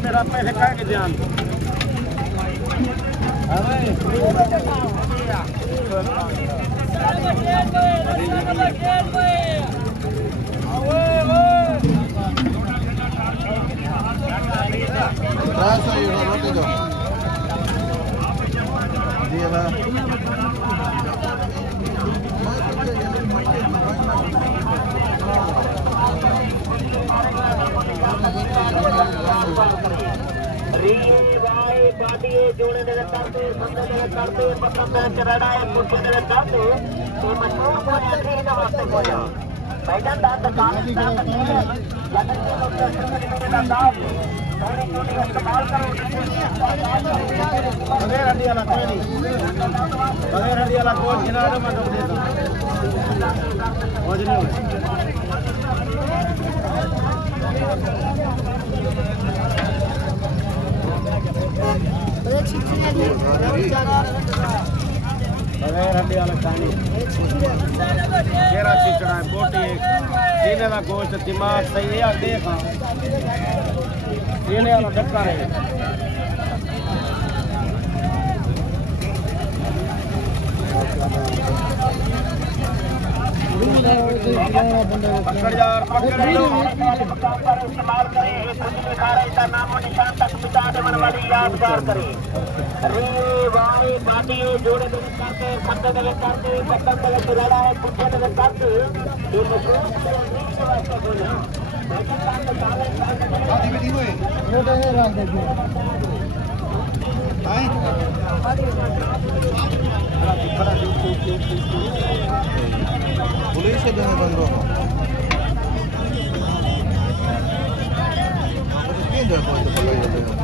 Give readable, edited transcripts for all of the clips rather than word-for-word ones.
मेरा पैसे का के ध्यान जोड़े दे करते संदे दे करते पसंद चढ़ा है कुछ दे करते तो मशहूर को एंट्री का वास्ते हो जा मैदान दा दुकान दा जगत के लोग का दाव थोड़ी थोड़ी इस्तेमाल करो बगैर हड्डी वाला कोई नहीं बगैर हड्डी वाला कोई जिना दो मैं दे दूं हो जने बगैर हड्डी वाला पानी केरा चिचड़ा है बोटी सीने का गोश्त दिमाग सही है देखा सीने वाला डक्का है पकड़ यार पकड़ लो इस्तेमाल करें कुछ भी खा रहे था नामो निशान तक मिटा देने वाली यादगार करें अरे वाह पार्टी जोड़े दे करते खंडे दे करते पत्थर दे चढ़ा है कुछ दे करते ये मशहूर के वास्ते बोला शादी में दी हुए ये तो है रात देखिए हां पुलिस से देने बंद रहो तीन दर कोई तो बोला जाता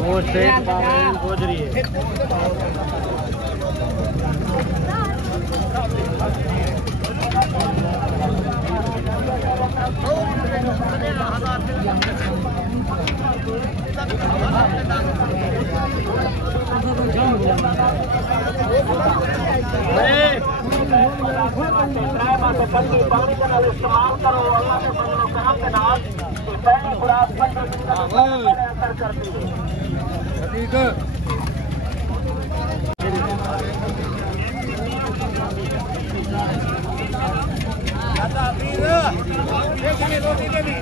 वो सेठ खोज रही है पानी का इस्तेमाल करो अल्लाह के फजल और करम के नाल पहली खुराक असर करती है ठीक है दादा वीर देखिए रोटी दे दी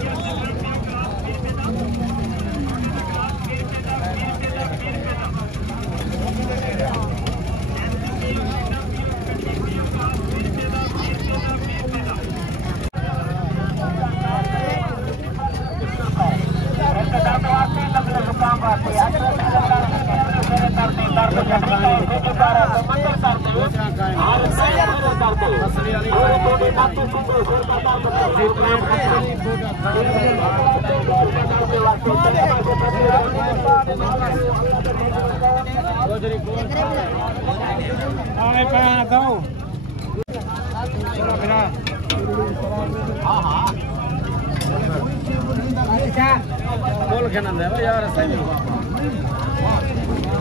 बोल के ना दे यार सही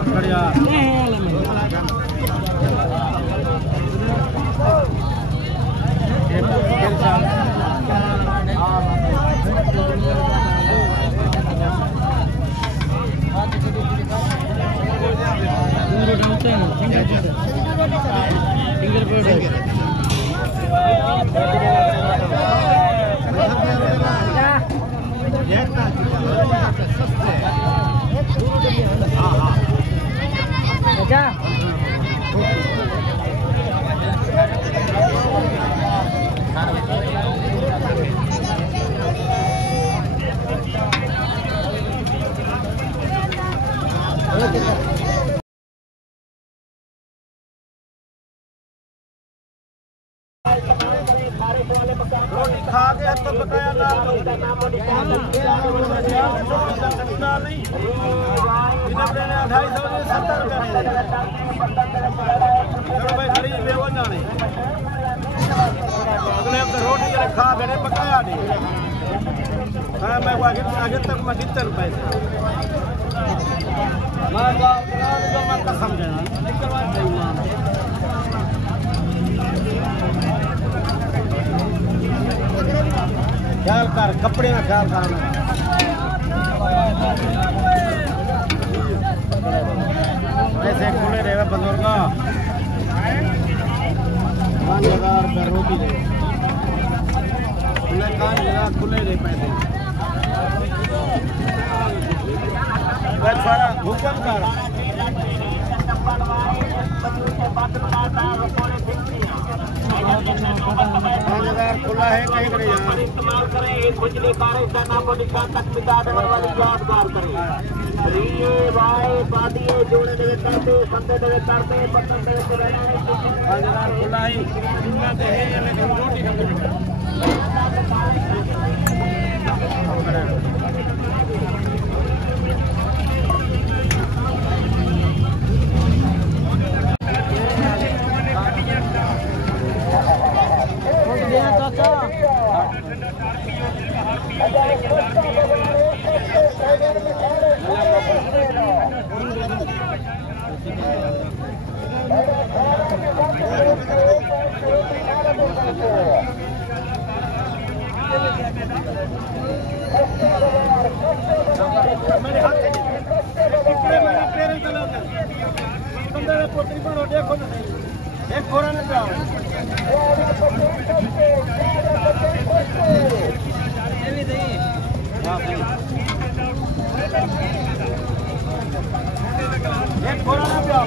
बढ़िया तो बताया नाम नहीं इन्हें 250 70 भाई खड़ी बेवो जाने अगले हफ्ते रोटी करे खा गए पकाया नहीं हाँ मैं आगे तक मैं कितने पैसे मैं कसम देना ख्याल कर कपड़े का ख्याल करना ऐसे खुले रहे बुजुर्ग 5000 रुपये रोटी दे खुले रहे पैसे सारा हुक्म कर 5000 खुला है कहीं करे यहाँ इस्तेमाल करें एक खुजली कार नाम निशान तक मिटा देने वाली यादगार करें रिये वाए पादिए जोड़े देवे करते संदे देवे करते पत्थर देवे चले 5000 खुला है इनका तो है लेकिन रोटी मेरे हाथ पोतरी पर देखो एक खोरा न पाओ एक खोरा न पाओ